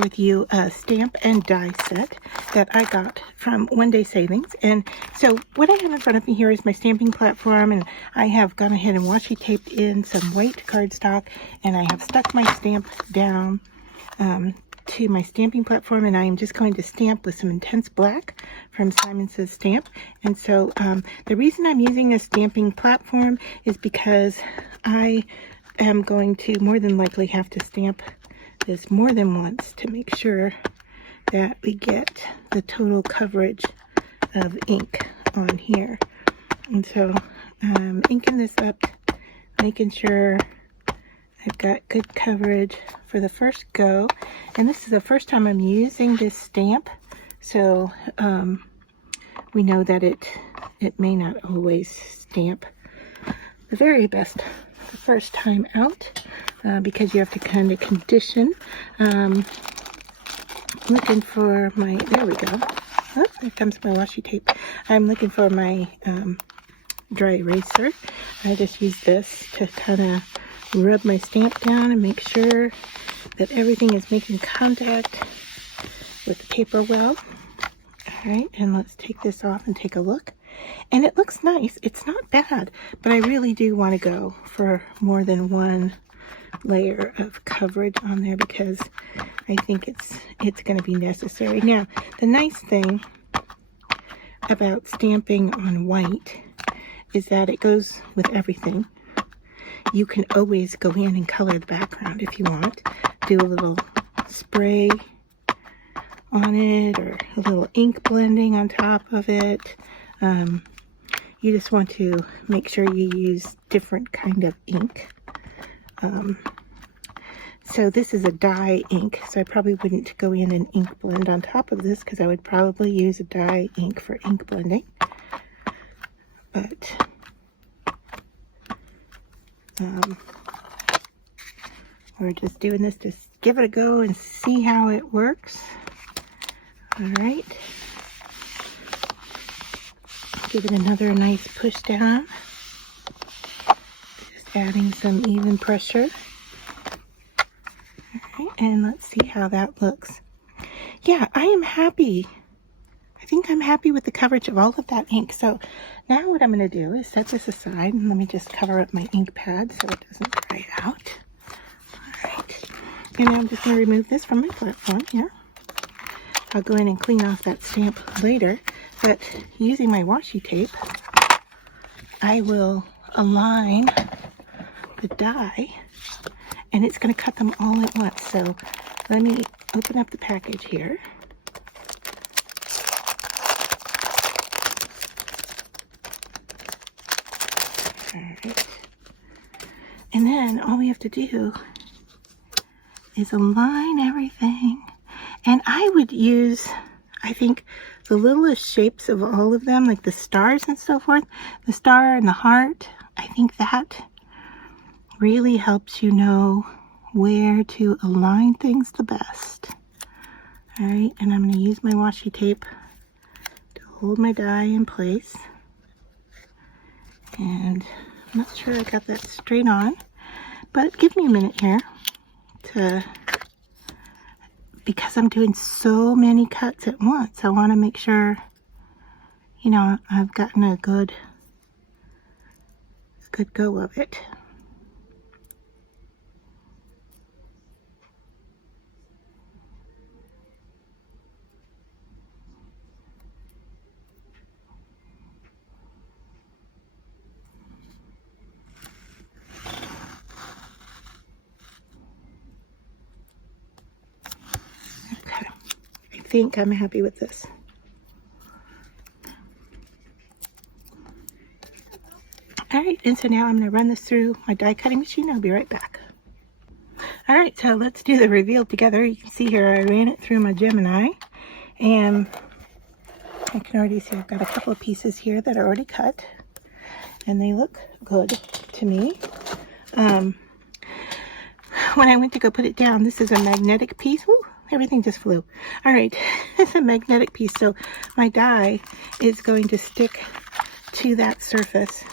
share with you a stamp and die set that I got from OneDaySavings. And so what I have in front of me here is my stamping platform, and I have gone ahead and washi taped in some white cardstock, and I have stuck my stamp down to my stamping platform, and I am just going to stamp with some intense black from Simon Says Stamp. And so the reason I'm using a stamping platform is because I am going to more than likely have to stamp this more than once to make sure that we get the total coverage of ink on here. And so I'm inking this up, making sure I've got good coverage for the first go. And this is the first time I'm using this stamp, so we know that it may not always stamp the very best the first time out, because you have to kind of condition. Looking for my, there we go. Oh, there comes my washi tape. I'm looking for my dry eraser. I just use this to kind of rub my stamp down and make sure that everything is making contact with the paper well. All right, and let's take this off and take a look. And it looks nice. It's not bad, but I really do want to go for more than one layer of coverage on there because I think it's going to be necessary. Now, the nice thing about stamping on white is that it goes with everything. You can always go in and color the background if you want. Do a little spray on it or a little ink blending on top of it. You just want to make sure you use different kind of ink. So this is a dye ink, so I probably wouldn't go in and ink blend on top of this because I would probably use a dye ink for ink blending. But we're just doing this to give it a go and see how it works. All right. Give it another nice push down. Just adding some even pressure. All right, and let's see how that looks. Yeah, I am happy. I think I'm happy with the coverage of all of that ink. So now what I'm going to do is set this aside, and let me just cover up my ink pad so it doesn't dry out. All right, and now I'm just going to remove this from my platform here. I'll go in and clean off that stamp later, but using my washi tape, I will align the die, and it's going to cut them all at once. So let me open up the package here. All right. And then all we have to do is align everything. And I would use, I think, the littlest shapes of all of them, like the stars and so forth. The star and the heart, I think that really helps you know where to align things the best. All right, and I'm going to use my washi tape to hold my die in place. And I'm not sure I got that straight on, but give me a minute here to, because I'm doing so many cuts at once, I want to make sure, you know, I've gotten a good go of it. I think I'm happy with this. All right, and so now I'm going to run this through my die cutting machine. I'll be right back. All right, so let's do the reveal together. You can see here I ran it through my Gemini, and I can already see I've got a couple of pieces here that are already cut, and they look good to me. When I went to go put it down, this is a magnetic piece. Woo, everything just flew. All right, it's a magnetic piece, so my die is going to stick to that surface.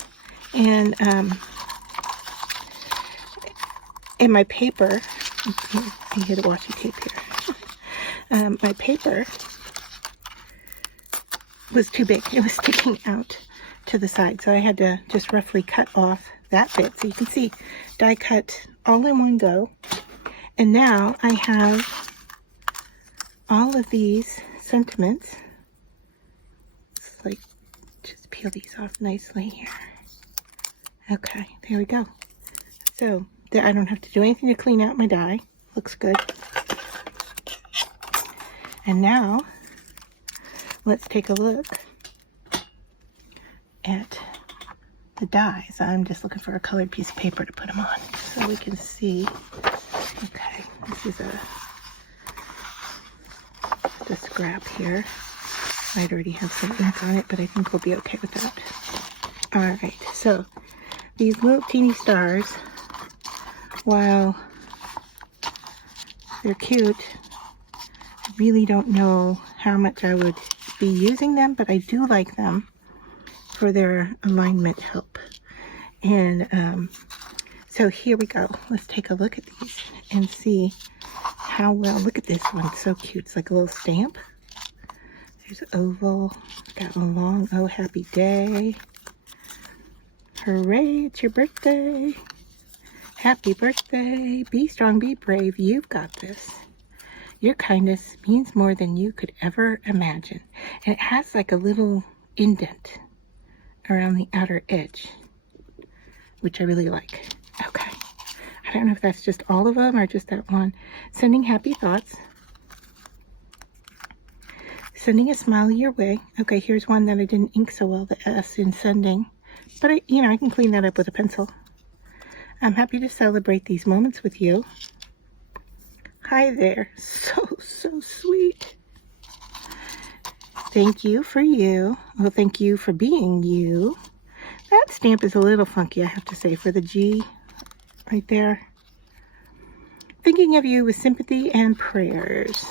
And in my paper, I get a washi tape here. my paper was too big. It was sticking out to the side, so I had to just roughly cut off that bit. So you can see die cut all in one go. And now I have all of these sentiments. It's like, just peel these off nicely here. Okay, there we go. So there, I don't have to do anything to clean out my die. Looks good. And now let's take a look at the dies. I'm just looking for a colored piece of paper to put them on so we can see. Okay, this is the scrap here. I'd already have some ink on it, but I think we'll be okay with that. All right, so these little teeny stars, while they're cute, I really don't know how much I would be using them, but I do like them for their alignment help. And so here we go. Let's take a look at these and see how well. Look at this one. It's so cute. It's like a little stamp. There's oval. Got a long, oh, happy day. Hooray, it's your birthday. Happy birthday. Be strong, be brave. You've got this. Your kindness means more than you could ever imagine. And it has like a little indent around the outer edge, which I really like. Okay. I don't know if that's just all of them or just that one. Sending happy thoughts. Sending a smile your way. Okay, here's one that I didn't ink so well, the S in sending. But I can clean that up with a pencil. I'm happy to celebrate these moments with you. Hi there. So sweet. Thank you for you. Well, thank you for being you. That stamp is a little funky, I have to say, for the G right there. Thinking of you with sympathy and prayers.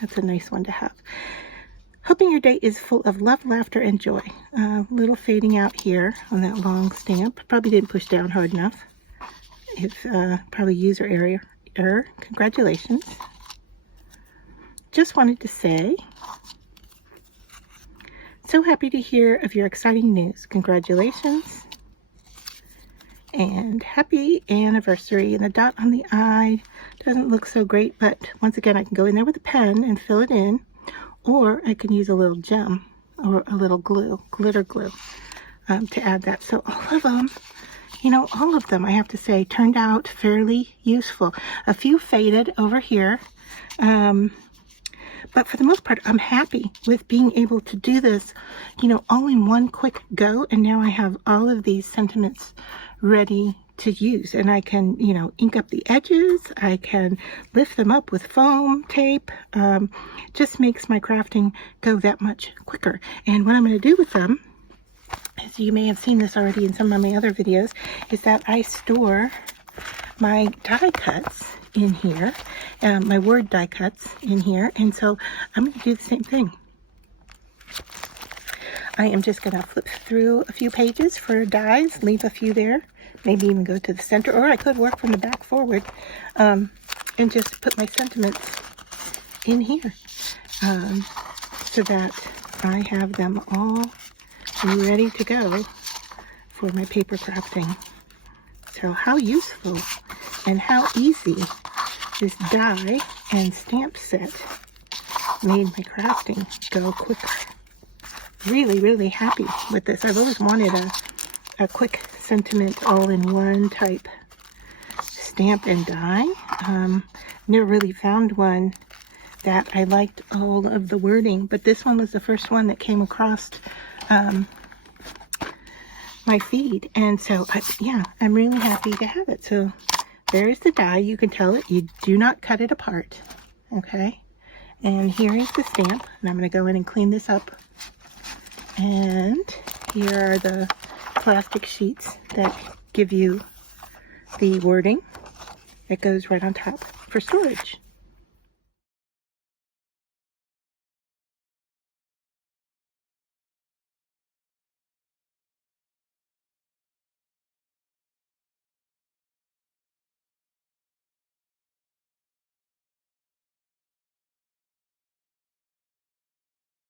That's a nice one to have. Hoping your day is full of love, laughter, and joy. Little fading out here on that long stamp. Probably didn't push down hard enough. It's probably user error. Congratulations. Just wanted to say, so happy to hear of your exciting news. Congratulations. And happy anniversary. And the dot on the I doesn't look so great, but once again, I can go in there with a pen and fill it in, or I can use a little gem or a little glue, glitter glue, to add that. So all of them, all of them, I have to say, turned out fairly useful. A few faded over here. But for the most part, I'm happy with being able to do this, all in one quick go. And now I have all of these sentiments ready to use. And I can, ink up the edges. I can lift them up with foam tape. Just makes my crafting go that much quicker. And what I'm going to do with them, as you may have seen this already in some of my other videos, is that I store my die cuts in here, my word die cuts in here, and so I'm going to do the same thing. I am just going to flip through a few pages for dies, leave a few there, maybe even go to the center, or I could work from the back forward, and just put my sentiments in here, so that I have them all ready to go for my paper crafting. So how useful and how easy this die and stamp set made my crafting go quicker. Really, really happy with this. I've always wanted a quick sentiment all-in-one type stamp and die. Never really found one that I liked all of the wording, but this one was the first one that came across my feed, and so I'm really happy to have it. So there's the die. You can tell it, you do not cut it apart. Okay, and here is the stamp, and I'm going to go in and clean this up. And here are the plastic sheets that give you the wording that goes right on top for storage.